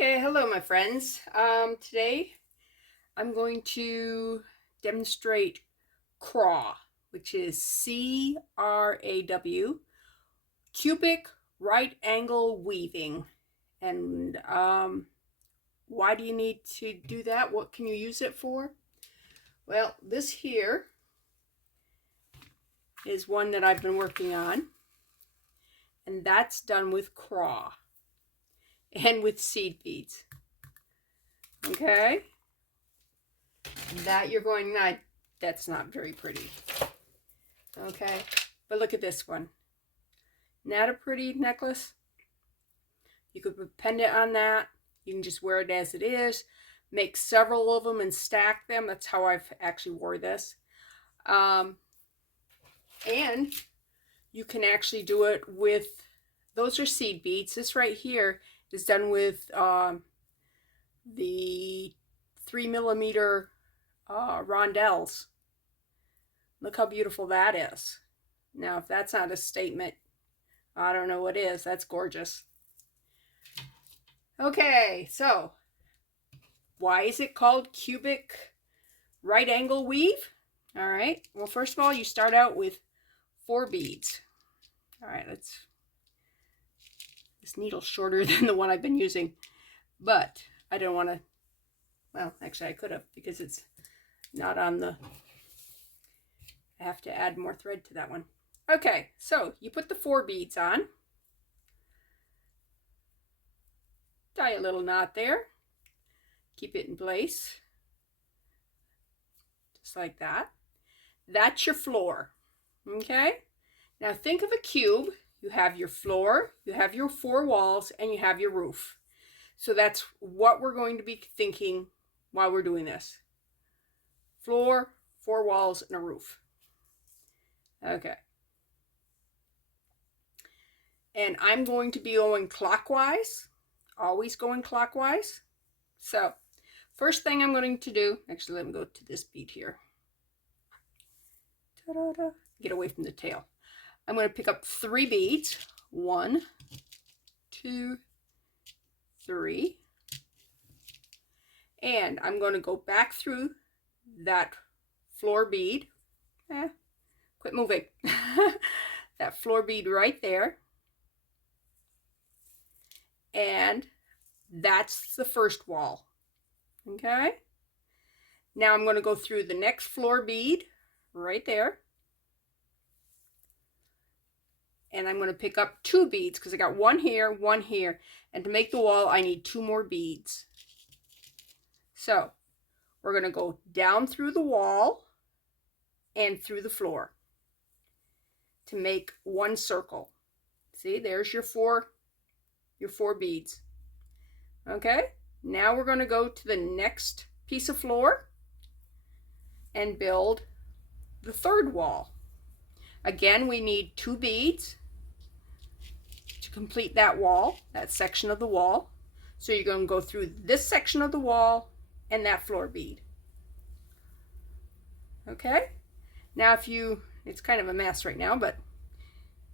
Okay, hello my friends. Today I'm going to demonstrate CRAW, which is CRAW, cubic right angle weaving. And why do you need to do that? What can you use it for? Well, this here is one that I've been working on, and that's done with CRAW and with seed beads. Okay? That you're going, that's not very pretty. Okay, but look at this one. Not a pretty necklace. You could put pendant on that. You can just wear it as it is. Make several of them and stack them. That's how I've actually wore this. And you can actually do it with, those are seed beads. This right here is done with the 3mm rondelles. Look how beautiful that is. Now, if that's not a statement, I don't know what is. That's gorgeous. Okay, so why is it called cubic right angle weave? All right, well, first of all, you start out with 4 beads. All right, this needle's shorter than the one I've been using, but I don't want to, well, actually I could have, because it's not on the, I have to add more thread to that one. Okay, so you put the 4 beads on, tie a little knot there, keep it in place, just like that. That's your floor, okay? Now think of a cube. You have your floor, you have your 4 walls, and you have your roof. So that's what we're going to be thinking while we're doing this. Floor, 4 walls, and a roof. Okay. And I'm going to be going clockwise, always going clockwise. So first thing I'm going to do, actually let me go to this bead here. Ta-da-da. Get away from the tail. I'm going to pick up 3 beads. 1, 2, 3. And I'm going to go back through that floor bead. Quit moving. That floor bead right there. And that's the first wall. Okay? Now I'm going to go through the next floor bead right there. And I'm going to pick up 2 beads because I got 1 here, 1 here. And to make the wall, I need 2 more beads. So we're going to go down through the wall and through the floor to make 1 circle. See, there's your 4 beads. Okay, now we're going to go to the next piece of floor and build the 3rd wall. Again, we need 2 beads to complete that wall, that section of the wall. So you're going to go through this section of the wall and that floor bead. Okay, now if you, it's kind of a mess right now, but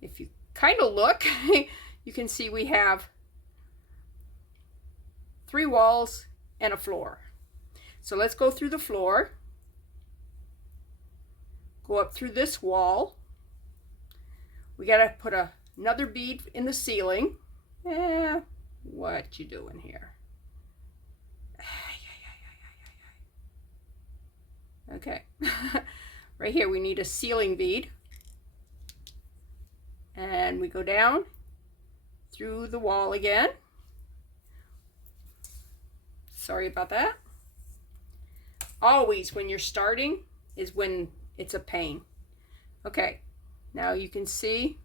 if you kind of look, you can see we have 3 walls and a floor. So let's go through the floor, go up through this wall. We got to put another bead in the ceiling. What you doing here? Okay. Right here we need a ceiling bead. And we go down through the wall again. Sorry about that. Always when you're starting is when it's a pain. Okay, now you can see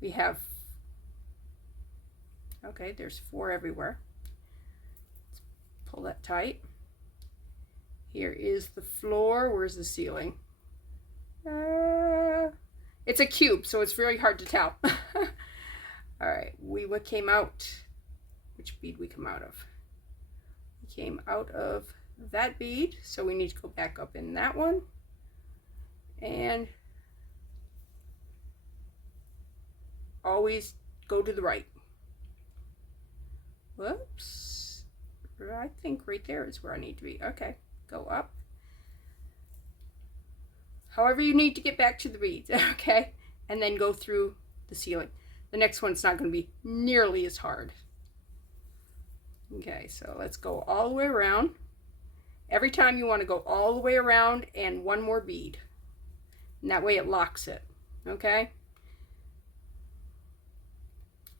we have, okay, there's 4 everywhere. Let's pull that tight. Here is the floor. Where's the ceiling? It's a cube, so it's very hard to tell. All right, what came out, which bead we come out of? We came out of that bead, so we need to go back up in that one. And always go to the right. Whoops. I think right there is where I need to be. Okay, go up. However you need to get back to the beads, okay? And then go through the ceiling. The next one's not going to be nearly as hard. Okay, so let's go all the way around. Every time you want to go all the way around and one more bead. And that way it locks it, okay?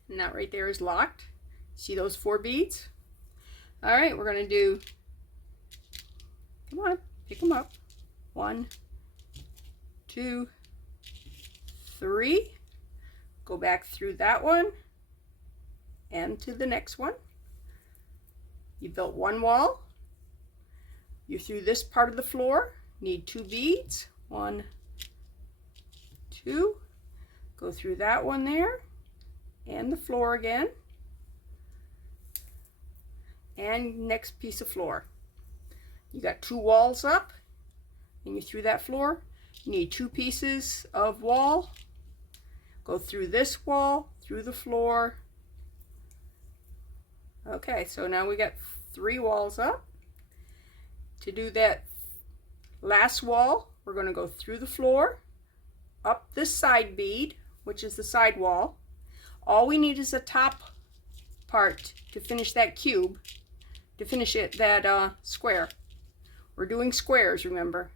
And that right there is locked. See those 4 beads? All right, we're going to do, come on, pick them up. 1, 2, 3. Go back through that one and to the next one. You built 1 wall. You're through this part of the floor. Need 2 beads. 1, 2. Go through that one there and the floor again. And next piece of floor. You got 2 walls up and you're through that floor. You need 2 pieces of wall. Go through this wall, through the floor. Okay, so now we got 3 walls up. To do that last wall, we're going to go through the floor, up this side bead, which is the side wall. All we need is the top part to finish that cube, to finish it, that square. We're doing squares, remember.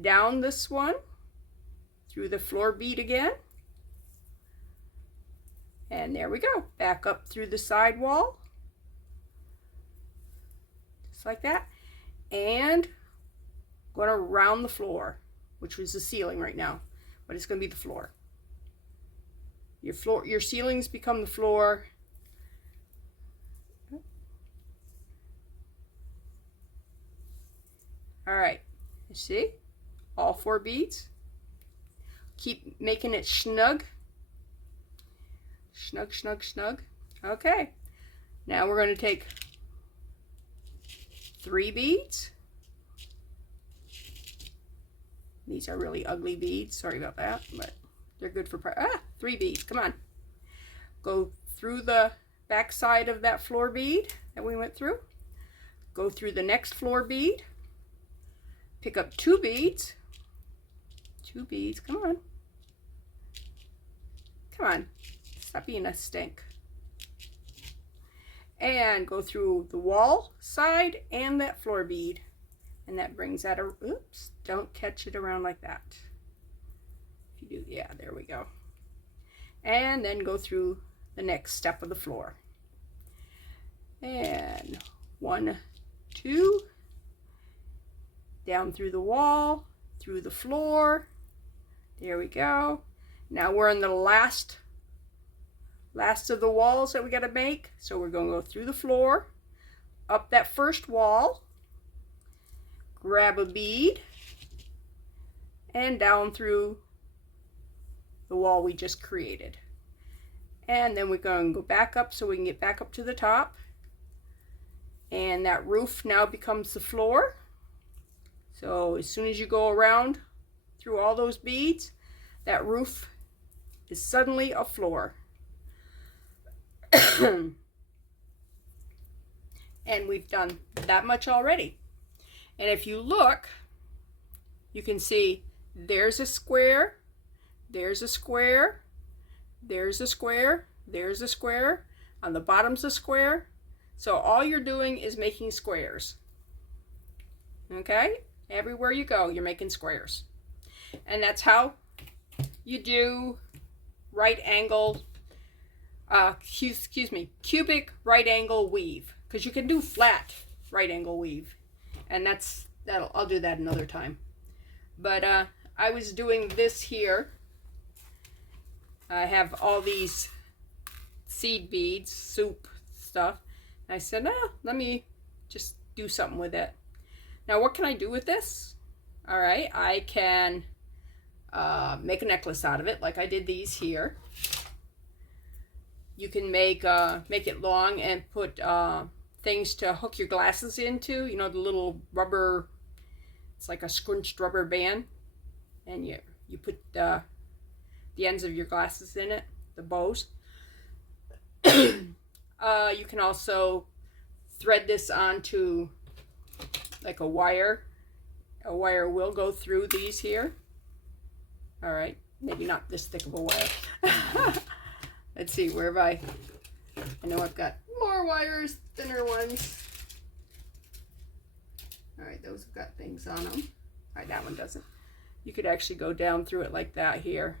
Down this one, through the floor bead again. And there we go. Back up through the side wall. Just like that. And going to round the floor, which was the ceiling right now, but it's going to be the floor. Your ceilings become the floor. All right, you see? All 4 beads. Keep making it snug. Snug, snug, snug. Okay, now we're going to take 3 beads. These are really ugly beads. Sorry about that, but they're good for 3 beads. Come on. Go through the back side of that floor bead that we went through. Go through the next floor bead. Pick up 2 beads. 2 beads. Come on. Come on. Stop being a stink. And go through the wall side and that floor bead. And that brings that, oops, don't catch it around like that. If you do, yeah, there we go. And then go through the next step of the floor. And 1, 2, down through the wall, through the floor. There we go. Now we're in the last of the walls that we got to make. So we're going to go through the floor, up that first wall, grab a bead, and down through the wall we just created. And then we're going to go back up so we can get back up to the top. And that roof now becomes the floor. So as soon as you go around through all those beads, that roof is suddenly a floor. And we've done that much already. And if you look, you can see there's a square, there's a square, there's a square, there's a square, on the bottom's a square. So all you're doing is making squares. Okay? Everywhere you go, you're making squares. And that's how you do cubic right angle weave. Because you can do flat right angle weave. And I'll do that another time. But I was doing this here. I have all these seed beads, soup stuff. And I said, let me just do something with it. Now, what can I do with this? All right, I can make a necklace out of it, like I did these here. You can make it long and put things to hook your glasses into. You know, the little rubber, it's like a scrunched rubber band. And you put the ends of your glasses in it, the bows. You can also thread this onto like a wire. A wire will go through these here. All right, maybe not this thick of a wire. Let's see, where have I know I've got more wires, thinner ones. All right, those have got things on them. All right, that one doesn't. You could actually go down through it like that here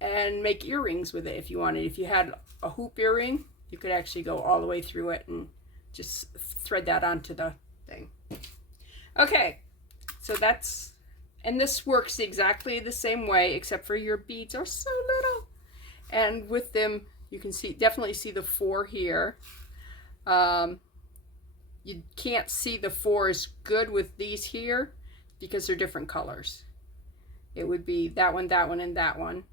and make earrings with it if you wanted. If you had a hoop earring, you could actually go all the way through it and just thread that onto the thing. Okay, so that's, and this works exactly the same way, except for your beads are so little. And with them, you can see, definitely see the 4 here. You can't see the 4 as good with these here because they're different colors. It would be that one, and that one.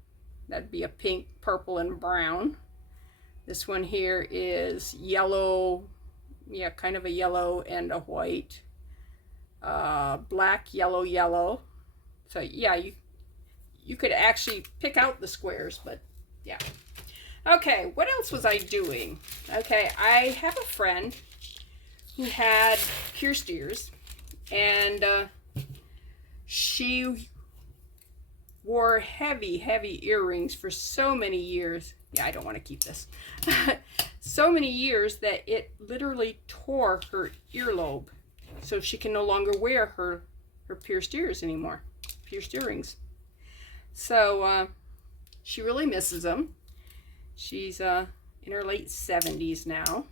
That'd be a pink, purple, and brown. This one here is yellow, yeah, kind of a yellow and a white. Black, yellow, yellow. So yeah, you could actually pick out the squares, but yeah. Okay, what else was I doing? Okay, I have a friend who had pierced ears, and she wore heavy earrings for so many years. Yeah, I don't want to keep this. So many years that it literally tore her earlobe. So she can no longer wear her pierced ears anymore. Pierced earrings. So she really misses them. She's in her late 70s now.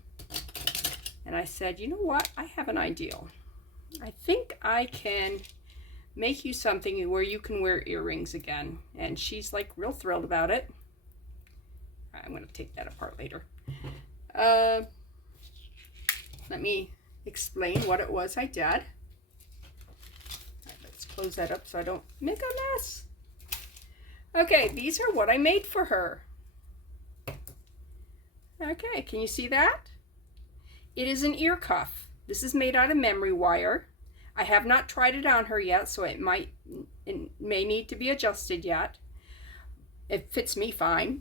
And I said, you know what? I have an idea. I think I can make you something where you can wear earrings again. And she's like real thrilled about it. I'm going to take that apart later. Let me explain what it was I did. All right, let's close that up so I don't make a mess. Okay, these are what I made for her. Okay, can you see that? It is an ear cuff. This is made out of memory wire. I have not tried it on her yet, so it may need to be adjusted yet. It fits me fine,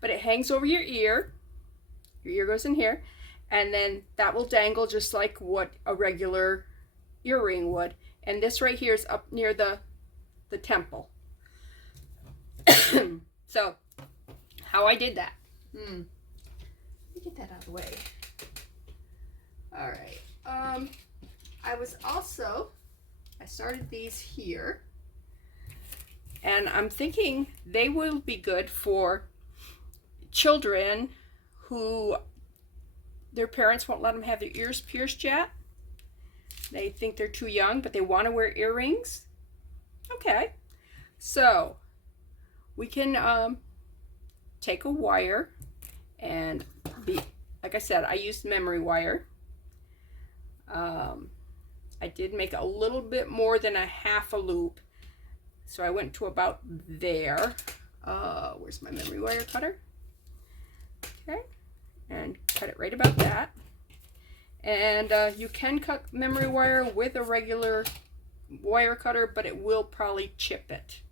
but it hangs over your ear. Your ear goes in here, and then that will dangle just like what a regular earring would. And this right here is up near the temple. So, how I did that. Let me get that out of the way. All right. I started these here. And I'm thinking they will be good for children who their parents won't let them have their ears pierced yet. They think they're too young, but they want to wear earrings. Okay. So we can take a wire and like I said, I used memory wire. I did make a little bit more than a half a loop. So I went to about there. Where's my memory wire cutter? Okay, and cut it right about that. And you can cut memory wire with a regular wire cutter, but it will probably chip it.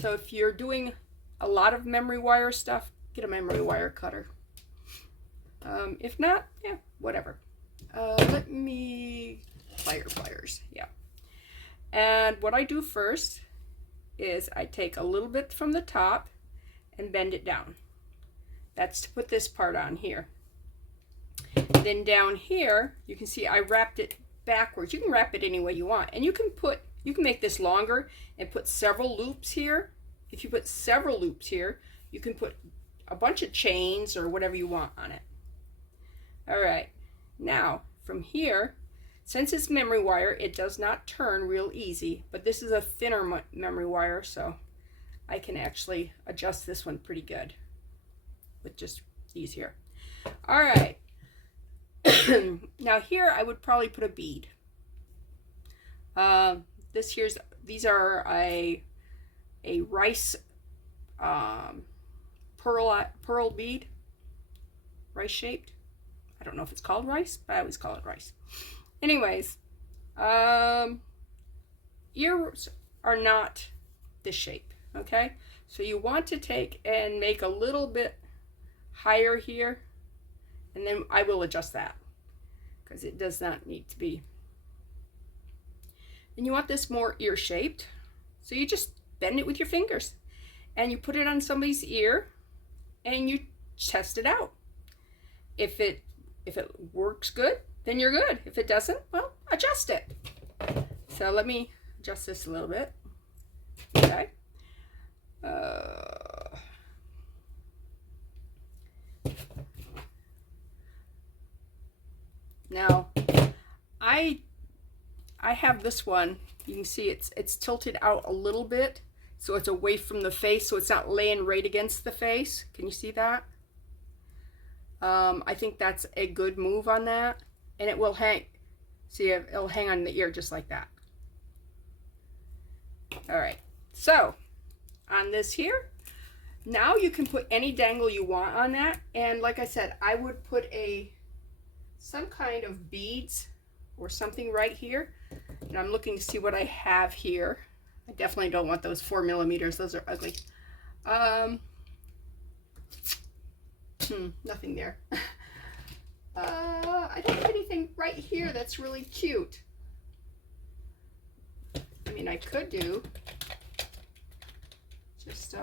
So if you're doing a lot of memory wire stuff, get a memory wire cutter. If not, yeah, whatever. Let me pliers, yeah. And what I do first is I take a little bit from the top and bend it down. That's to put this part on here. Then down here, you can see I wrapped it backwards. You can wrap it any way you want. And you can make this longer and put several loops here. If you put several loops here, you can put a bunch of chains or whatever you want on it. All right, now from here, since it's memory wire, it does not turn real easy, but this is a thinner memory wire, so I can actually adjust this one pretty good with just these here. All right. Now here I would probably put a bead. These are a rice pearl bead, rice shaped. I don't know if it's called rice, but I always call it rice. Anyways, ears are not this shape, okay? So you want to take and make a little bit higher here, and then I will adjust that because it does not need to be. And you want this more ear shaped, so you just bend it with your fingers and you put it on somebody's ear and you test it out. If it works good, then you're good. If it doesn't, well, adjust it. So let me adjust this a little bit. Okay. Now, I have this one. You can see it's tilted out a little bit, so it's away from the face, so it's not laying right against the face. Can you see that? I think that's a good move on that, and it will hang. See, it'll hang on the ear just like that. All right, so on this here, now you can put any dangle you want on that, and like I said, I would put some kind of beads or something right here, and I'm looking to see what I have here. I definitely don't want those 4 millimeters. Those are ugly. Nothing there. I don't have anything right here that's really cute. I mean, I could do just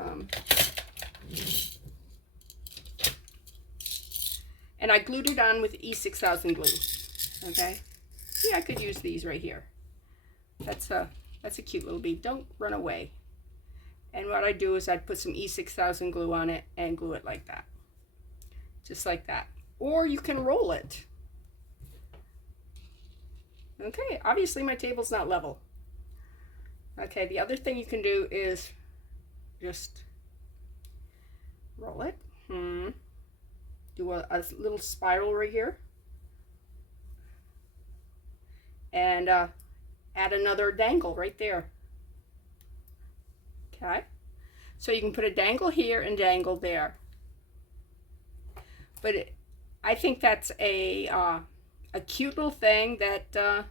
and I glued it on with E6000 glue. Okay, yeah, I could use these right here. That's a cute little bead. Don't run away. And what I do is I'd put some E6000 glue on it and glue it like that, just like that. Or you can roll it. Okay, obviously my table's not level. Okay, the other thing you can do is just roll it. Do a little spiral right here. And add another dangle right there. Okay, so you can put a dangle here and dangle there. But I think that's a cute little thing that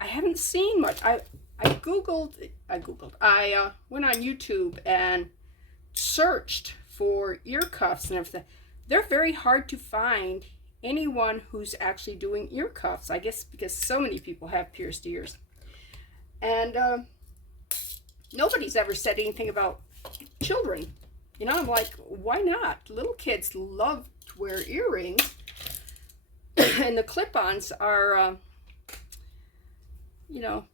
I haven't seen much. I went on YouTube and searched for ear cuffs and everything. They're very hard to find anyone who's actually doing ear cuffs, I guess because so many people have pierced ears. And nobody's ever said anything about children. You know, I'm like, why not? Little kids love to wear earrings. And the clip-ons are, you know,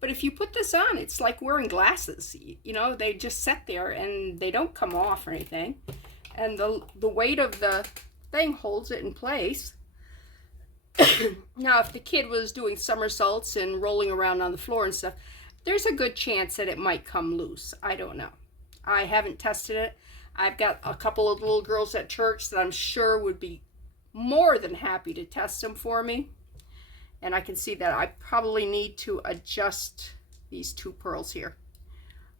but if you put this on, it's like wearing glasses. You know, they just sit there and they don't come off or anything. And the weight of the thing holds it in place. Now, if the kid was doing somersaults and rolling around on the floor and stuff, there's a good chance that it might come loose. I don't know. I haven't tested it. I've got a couple of little girls at church that I'm sure would be more than happy to test them for me. And I can see that I probably need to adjust these 2 pearls here.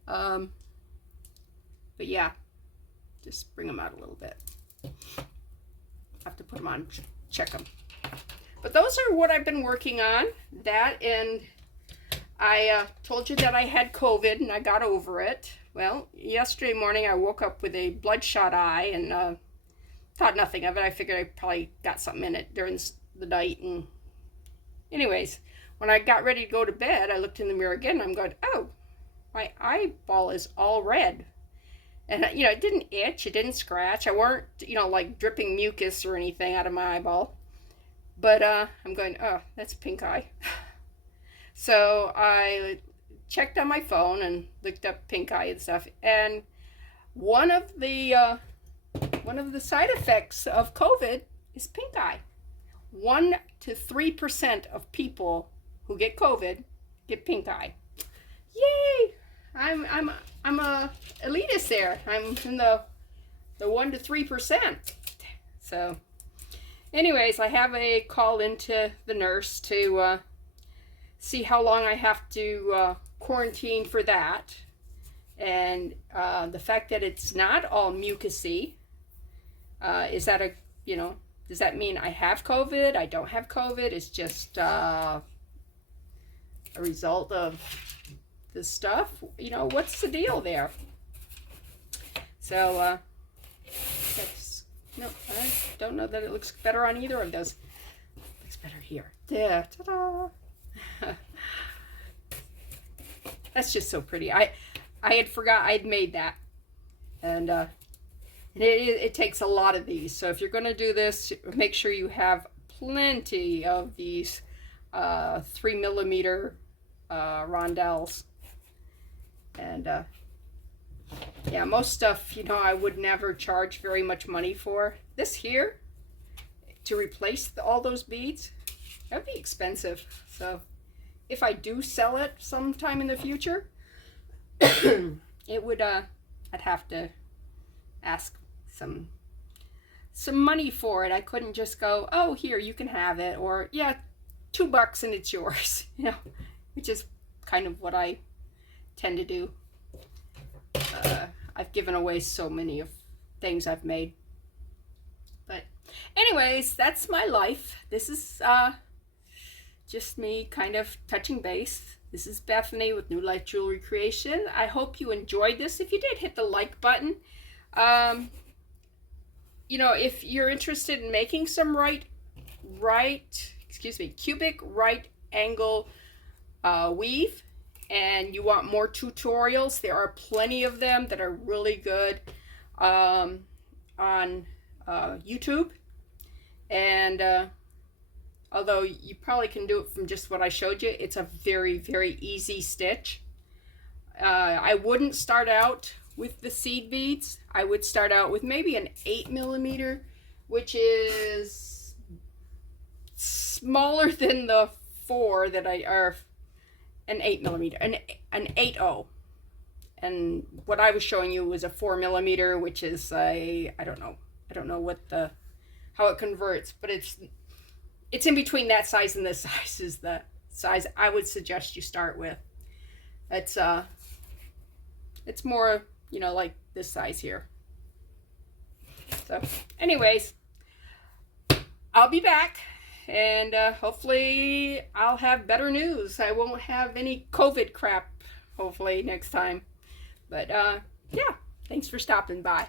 But yeah, just bring them out a little bit. Have to put them on, check them. But those are what I've been working on. That, and I told you that I had COVID and I got over it. Well, yesterday morning I woke up with a bloodshot eye and thought nothing of it. I figured I probably got something in it during the night. And anyways, when I got ready to go to bed, I looked in the mirror again and I'm going, oh, my eyeball is all red. And, you know, it didn't itch, it didn't scratch. I weren't, you know, like dripping mucus or anything out of my eyeball. But I'm going, oh, that's pink eye. So I checked on my phone and looked up pink eye and stuff. And one of the side effects of COVID is pink eye. 1 to 3% of people who get COVID get pink eye. Yay! I'm a elitist there. I'm in the 1 to 3%. So, anyways, I have a call into the nurse to see how long I have to quarantine for that, and the fact that it's not all mucusy. Is that does that mean I have COVID? I don't have COVID. It's just a result of the stuff. You know, what's the deal there? So That's, no, I don't know that it looks better on either of those. It looks better here. Yeah, ta-da! That's just so pretty. I had forgot I'd made that. And it takes a lot of these. So if you're going to do this, make sure you have plenty of these 3mm rondelles. And yeah, most stuff, you know, I would never charge very much money for. This here, to replace all those beads, that would be expensive. So if I do sell it sometime in the future, it would, I'd have to ask some money for it. I couldn't just go, oh, here, you can have it, or yeah, $2 and it's yours, you know, which is kind of what I tend to do. I've given away so many of things I've made. But anyways, that's my life. This is just me kind of touching base. This is Bethany with New Life Jewelry Creation. I hope you enjoyed this. If you did, hit the like button. You know, if you're interested in making some cubic right angle weave, and you want more tutorials, there are plenty of them that are really good on YouTube. And although you probably can do it from just what I showed you, it's a very, very easy stitch. I wouldn't start out with the seed beads. I would start out with maybe an 8mm, which is smaller than the 4 that are an 8mm, an 8/0. And what I was showing you was a 4mm, which is I don't know what how it converts, but it's in between that size and this size is the size I would suggest you start with. It's more, you know, like this size here. So anyways, I'll be back, and hopefully I'll have better news. I won't have any COVID crap, hopefully, next time. But yeah, thanks for stopping by.